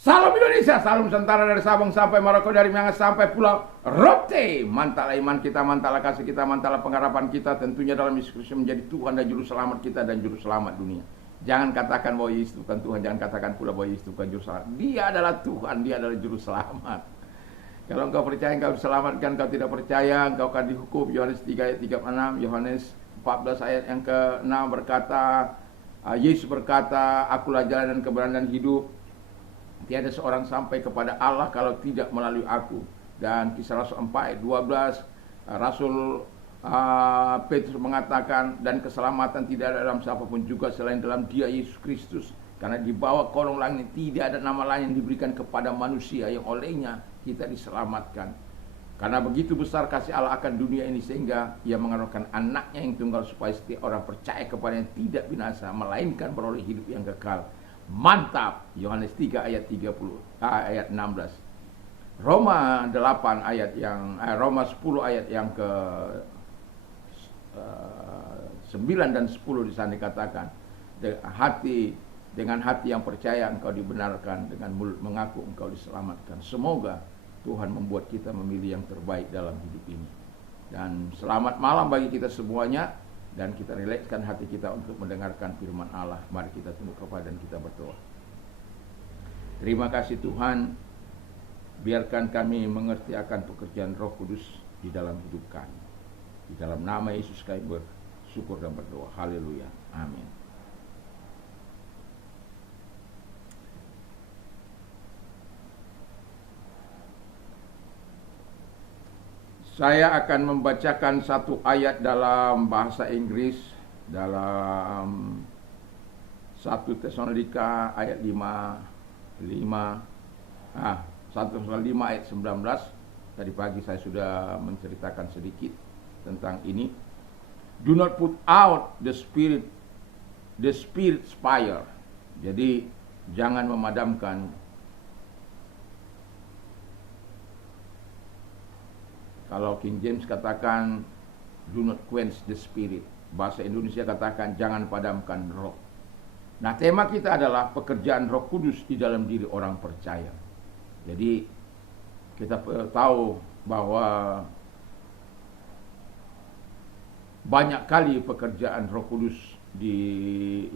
Salam Indonesia, salam Nusantara dari Sabang sampai Maroko, dari Miangas sampai Pulau Rote. Mantaplah iman kita, mantaplah kasih kita, mantaplah pengharapan kita tentunya dalam Yesus Kristus menjadi Tuhan dan Juru Selamat kita dan Juru Selamat dunia. Jangan katakan bahwa Yesus bukan Tuhan, jangan katakan pula bahwa Yesus bukan Juru Selamat. Dia adalah Tuhan, dia adalah Juru Selamat. Kalau engkau percaya engkau diselamatkan, engkau tidak percaya engkau akan dihukum. Yohanes 3 ayat 36, Yohanes 14 ayat yang ke-6 berkata, Yesus berkata, akulah jalan dan kebenaran dan hidup. Tiada seorang sampai kepada Allah kalau tidak melalui aku. Dan Kisah Rasul 4 ayat 12, Rasul Petrus mengatakan, dan keselamatan tidak ada dalam siapapun juga selain dalam Dia Yesus Kristus. Karena di bawah kolong langit tidak ada nama lain yang diberikan kepada manusia yang olehnya kita diselamatkan. Karena begitu besar kasih Allah akan dunia ini sehingga Ia mengaruniakan anaknya yang tunggal supaya setiap orang percaya kepadanya tidak binasa melainkan beroleh hidup yang kekal. Mantap. Yohanes 3 ayat 16. Roma 8 ayat yang Roma 10 ayat yang ke 9 dan 10 di sana dikatakan, dengan hati yang percaya engkau dibenarkan, dengan mulut mengaku engkau diselamatkan. Semoga Tuhan membuat kita memilih yang terbaik dalam hidup ini. Dan selamat malam bagi kita semuanya. Dan kita rilekskan hati kita untuk mendengarkan firman Allah. Mari kita tunduk kepala dan kita berdoa. Terima kasih Tuhan, biarkan kami mengerti akan pekerjaan Roh Kudus di dalam hidup kami. Di dalam nama Yesus kami bersyukur dan berdoa. Haleluya. Amin. Saya akan membacakan satu ayat dalam bahasa Inggris dalam 1 Tesalonika ayat 1 Tesalonika ayat 19. Tadi pagi saya sudah menceritakan sedikit tentang ini. Do not put out the spirit's fire. Jadi jangan memadamkan. Kalau King James katakan do not quench the spirit. Bahasa Indonesia katakan jangan padamkan roh. Nah, tema kita adalah pekerjaan Roh Kudus di dalam diri orang percaya. Jadi kita tahu bahwa banyak kali pekerjaan Roh Kudus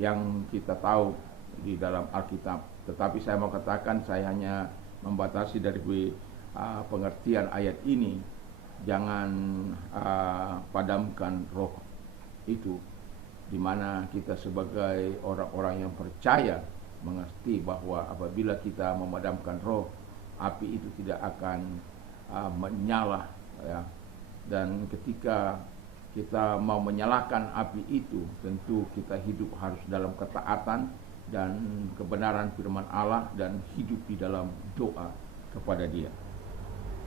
yang kita tahu di dalam Alkitab. Tetapi saya mau katakan saya hanya membatasi dari pengertian ayat ini. Jangan padamkan roh itu, di mana kita sebagai orang-orang yang percaya mengerti bahwa apabila kita memadamkan roh, api itu tidak akan menyala, ya. Dan ketika kita mau menyalakan api itu, tentu kita hidup harus dalam ketaatan dan kebenaran firman Allah dan hidup di dalam doa kepada Dia.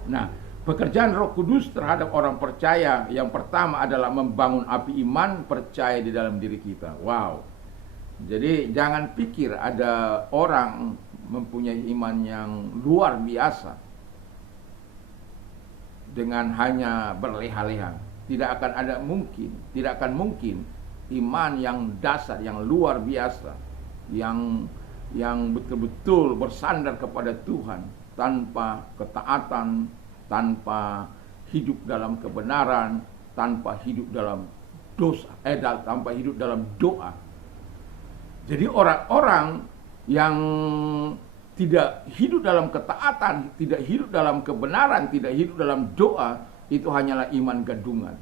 Nah, pekerjaan Roh Kudus terhadap orang percaya yang pertama adalah membangun api iman percaya di dalam diri kita. Wow. Jadi jangan pikir ada orang mempunyai iman yang luar biasa dengan hanya berleha-leha. Tidak akan mungkin iman yang dasar, yang luar biasa, yang betul-betul bersandar kepada Tuhan tanpa ketaatan, tanpa hidup dalam kebenaran, tanpa hidup dalam tanpa hidup dalam doa. Jadi orang-orang yang tidak hidup dalam ketaatan, tidak hidup dalam kebenaran, tidak hidup dalam doa, itu hanyalah iman gadungan.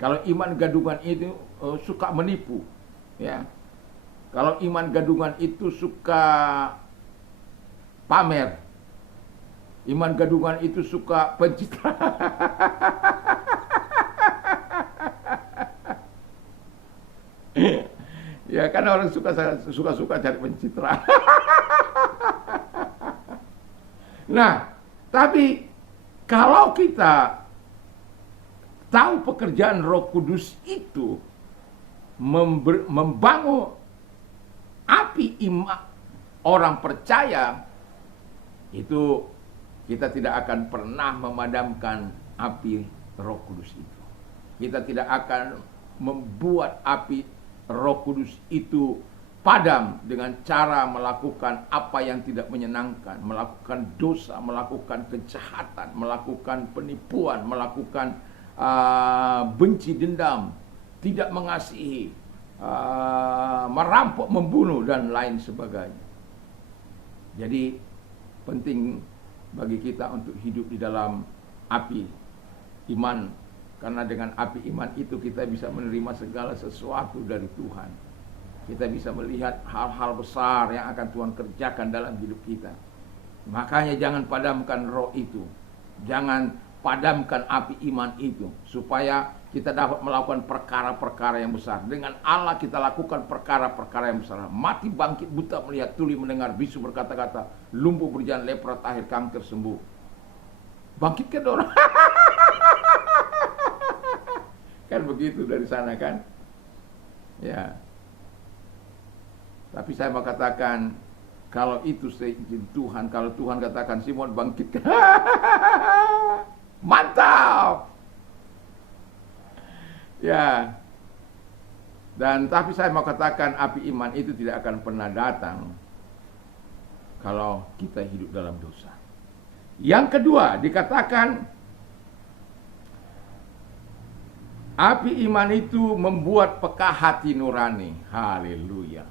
Kalau iman gadungan itu suka menipu, ya. Kalau iman gadungan itu suka pamer, iman gadungan itu suka pencitraan. Ya kan orang suka cari pencitraan. Nah, tapi kalau kita tahu pekerjaan Roh Kudus itu membangun api iman orang percaya, itu kita tidak akan pernah memadamkan api Roh Kudus itu. Kita tidak akan membuat api Roh Kudus itu padam dengan cara melakukan apa yang tidak menyenangkan, melakukan dosa, melakukan kejahatan, melakukan penipuan, melakukan benci dendam, tidak mengasihi, merampok, membunuh, dan lain sebagainya. Jadi penting bagi kita untuk hidup di dalam api iman, karena dengan api iman itu kita bisa menerima segala sesuatu dari Tuhan. Kita bisa melihat hal-hal besar yang akan Tuhan kerjakan dalam hidup kita. Makanya jangan padamkan roh itu, jangan padamkan api iman itu, supaya kita dapat melakukan perkara-perkara yang besar. Dengan Allah kita lakukan perkara-perkara yang besar. Mati, bangkit, buta melihat, tuli mendengar, bisu berkata-kata, lumpuh berjalan, lepra tahir, kanker sembuh. Bangkitkan orang. Kan begitu dari sana kan? Ya. Tapi saya mau katakan, kalau itu seizin Tuhan, kalau Tuhan katakan Simon bangkitkan, mantap. Ya. Dan tapi saya mau katakan api iman itu tidak akan pernah datang kalau kita hidup dalam dosa. Yang kedua dikatakan api iman itu membuat peka hati nurani. Haleluya.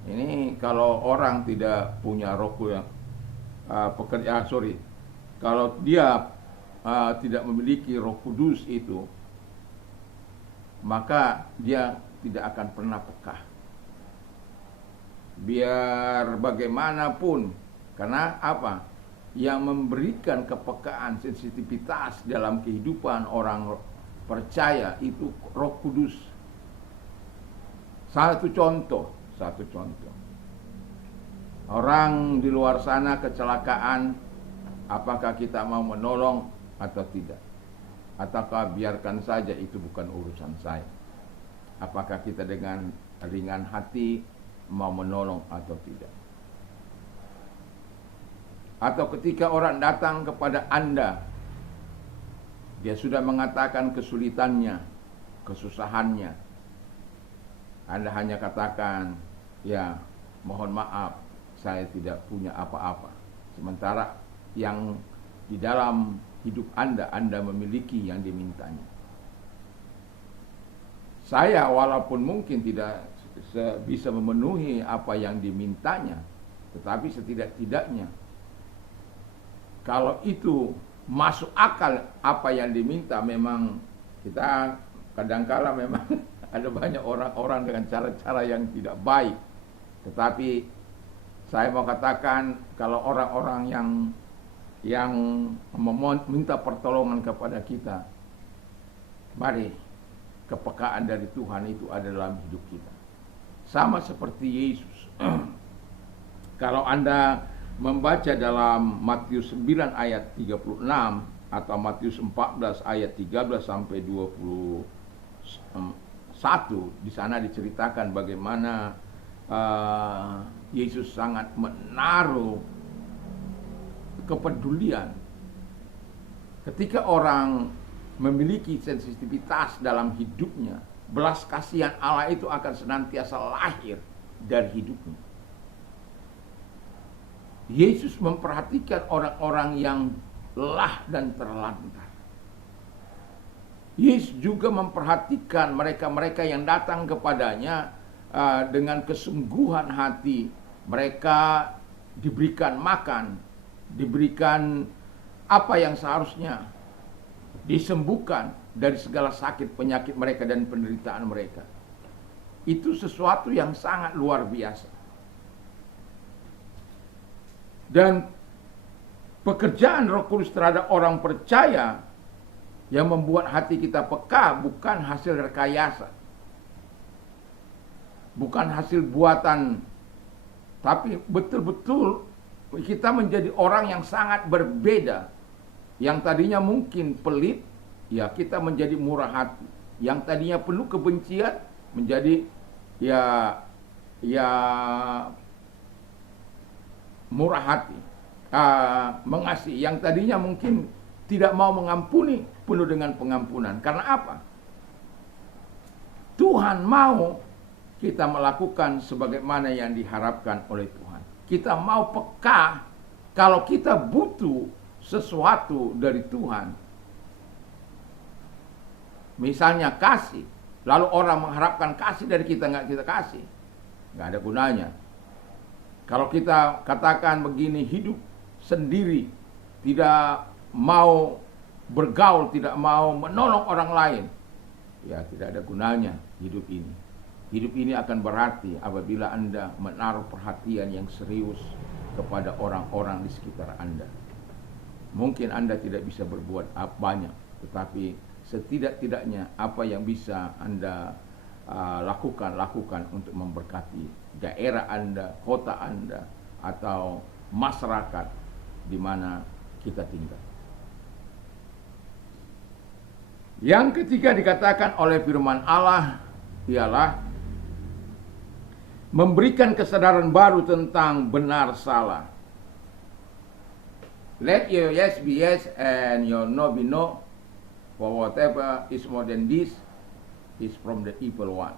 Ini kalau orang tidak punya roh yang kalau dia tidak memiliki Roh Kudus itu, maka dia tidak akan pernah peka. Biar bagaimanapun, karena apa? Yang memberikan kepekaan, sensitivitas dalam kehidupan orang percaya itu Roh Kudus. Satu contoh. Orang di luar sana kecelakaan, apakah kita mau menolong atau tidak? Ataukah biarkan saja itu bukan urusan saya? Apakah kita dengan ringan hati mau menolong atau tidak? Atau ketika orang datang kepada Anda, dia sudah mengatakan kesulitannya, kesusahannya, Anda hanya katakan, ya mohon maaf, saya tidak punya apa-apa. Sementara yang di dalam hidup Anda memiliki yang dimintanya. Saya walaupun mungkin tidak bisa memenuhi apa yang dimintanya, tetapi setidak-tidaknya kalau itu masuk akal apa yang diminta, memang kita kadangkala memang ada banyak orang-orang dengan cara-cara yang tidak baik. Tetapi saya mau katakan, kalau orang-orang yang meminta pertolongan kepada kita, mari kepekaan dari Tuhan itu ada dalam hidup kita. Sama seperti Yesus. Kalau Anda membaca dalam Matius 9 ayat 36 atau Matius 14 ayat 13 sampai 21, di sana diceritakan bagaimana Yesus sangat menaruh kepedulian. Ketika orang memiliki sensitivitas dalam hidupnya, belas kasihan Allah itu akan senantiasa lahir dari hidupnya. Yesus memperhatikan orang-orang yang lelah dan terlantar. Yesus juga memperhatikan mereka-mereka yang datang kepadanya dengan kesungguhan hati. Mereka diberikan makan, diberikan apa yang seharusnya, disembuhkan dari segala sakit penyakit mereka dan penderitaan mereka. Itu sesuatu yang sangat luar biasa. Dan pekerjaan Roh Kudus terhadap orang percaya yang membuat hati kita peka bukan hasil rekayasa, bukan hasil buatan, tapi betul-betul kita menjadi orang yang sangat berbeda. Yang tadinya mungkin pelit, ya kita menjadi murah hati. Yang tadinya penuh kebencian menjadi ya murah hati, mengasihi. Yang tadinya mungkin tidak mau mengampuni, penuh dengan pengampunan. Karena apa? Tuhan mau kita melakukan sebagaimana yang diharapkan oleh Tuhan. Kita mau peka kalau kita butuh sesuatu dari Tuhan. Misalnya kasih, lalu orang mengharapkan kasih dari kita, nggak kita kasih, nggak ada gunanya. Kalau kita katakan begini, hidup sendiri, tidak mau bergaul, tidak mau menolong orang lain, ya tidak ada gunanya hidup ini. Hidup ini akan berarti apabila Anda menaruh perhatian yang serius kepada orang-orang di sekitar Anda. Mungkin Anda tidak bisa berbuat banyak, tetapi setidak-tidaknya apa yang bisa Anda lakukan untuk memberkati daerah Anda, kota Anda, atau masyarakat di mana kita tinggal. Yang ketiga dikatakan oleh firman Allah ialah memberikan kesadaran baru tentang benar salah. Let your yes be yes and your no be no, for whatever is more than this is from the evil one.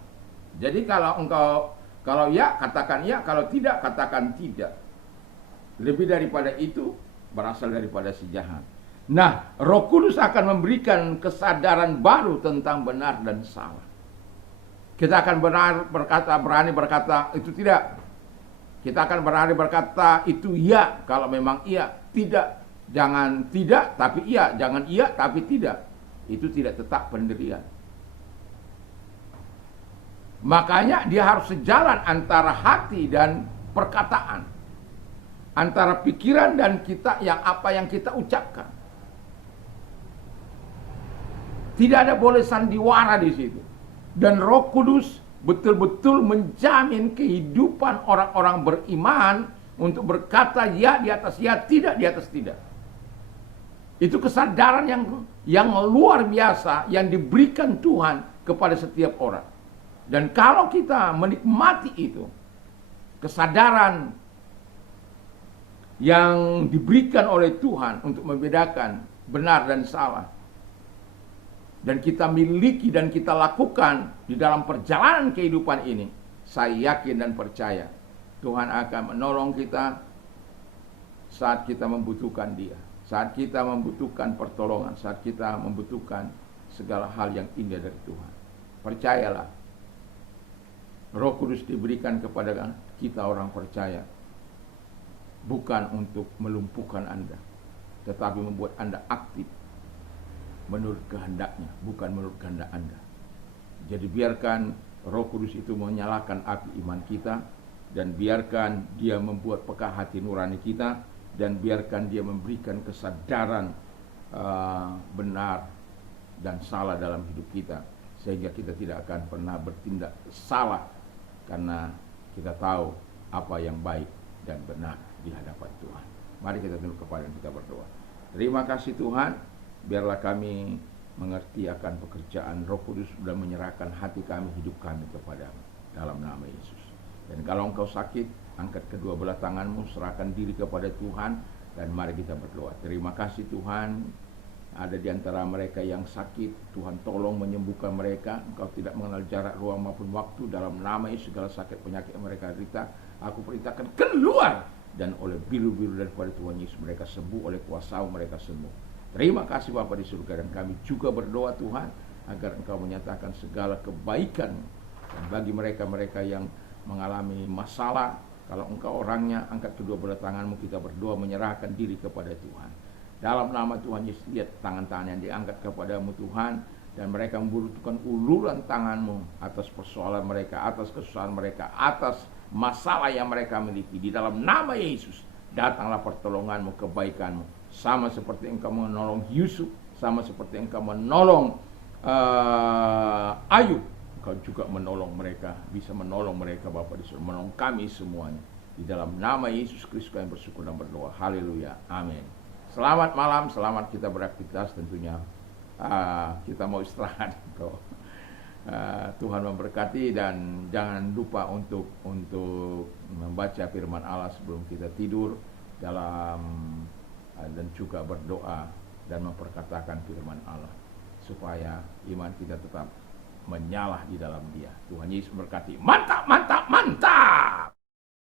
Jadi kalau ya katakan ya, kalau tidak katakan tidak. Lebih daripada itu berasal daripada si jahat. Nah, Roh Kudus akan memberikan kesadaran baru tentang benar dan salah. Kita akan berani berkata itu tidak. Kita akan berani berkata itu iya kalau memang iya, tidak. Jangan tidak tapi iya, jangan iya tapi tidak. Itu tidak tetap pendirian. Makanya dia harus sejalan antara hati dan perkataan, antara pikiran dan kita apa yang kita ucapkan. Tidak ada boleh sandiwara di situ. Dan Roh Kudus betul-betul menjamin kehidupan orang-orang beriman untuk berkata ya di atas ya, tidak di atas tidak. Itu kesadaran yang luar biasa yang diberikan Tuhan kepada setiap orang. Dan kalau kita menikmati itu, kesadaran yang diberikan oleh Tuhan untuk membedakan benar dan salah, dan kita miliki dan kita lakukan di dalam perjalanan kehidupan ini, saya yakin dan percaya Tuhan akan menolong kita saat kita membutuhkan Dia, saat kita membutuhkan pertolongan, saat kita membutuhkan segala hal yang indah dari Tuhan. Percayalah, Roh Kudus diberikan kepada kita orang percaya bukan untuk melumpuhkan Anda, tetapi membuat Anda aktif menurut kehendaknya, bukan menurut kehendak Anda. Jadi biarkan Roh Kudus itu menyalakan api iman kita, dan biarkan dia membuat peka hati nurani kita, dan biarkan dia memberikan kesadaran benar dan salah dalam hidup kita, sehingga kita tidak akan pernah bertindak salah, karena kita tahu apa yang baik dan benar di hadapan Tuhan. Mari kita tunduk kepala dan kita berdoa. Terima kasih Tuhan, biarlah kami mengerti akan pekerjaan Roh Kudus dan menyerahkan hati kami, hidup kami kepada-Mu dalam nama Yesus. Dan kalau engkau sakit, angkat kedua belah tanganmu, serahkan diri kepada Tuhan, dan mari kita berdoa. Terima kasih Tuhan, ada di antara mereka yang sakit, Tuhan tolong menyembuhkan mereka. Engkau tidak mengenal jarak, ruang maupun waktu. Dalam nama Yesus, segala sakit penyakit mereka derita, aku perintahkan keluar, dan oleh biru-biru daripada Tuhan Yesus mereka sembuh, oleh kuasa mereka sembuh. Terima kasih Bapa di surga, dan kami juga berdoa Tuhan agar Engkau menyatakan segala kebaikan. Dan bagi mereka-mereka yang mengalami masalah, kalau Engkau orangnya, angkat kedua belah tanganmu, kita berdoa menyerahkan diri kepada Tuhan. Dalam nama Tuhan Yesus, lihat tangan-tangan yang diangkat kepadamu Tuhan, dan mereka membutuhkan uluran tanganmu atas persoalan mereka, atas kesusahan mereka, atas masalah yang mereka miliki. Di dalam nama Yesus, datanglah pertolonganmu, kebaikanmu, sama seperti Engkau menolong Yusuf, sama seperti Engkau menolong Ayub. Engkau juga menolong mereka, bisa menolong mereka Bapa di surga, menolong kami semuanya. Di dalam nama Yesus Kristus kami bersyukur dan berdoa. Haleluya, amin. Selamat malam, selamat kita beraktivitas tentunya. Kita mau istirahat. Tuhan memberkati, dan jangan lupa untuk membaca firman Allah sebelum kita tidur, dan juga berdoa dan memperkatakan firman Allah supaya iman kita tetap menyala di dalam dia. Tuhan Yesus berkati. Mantap, mantap, mantap.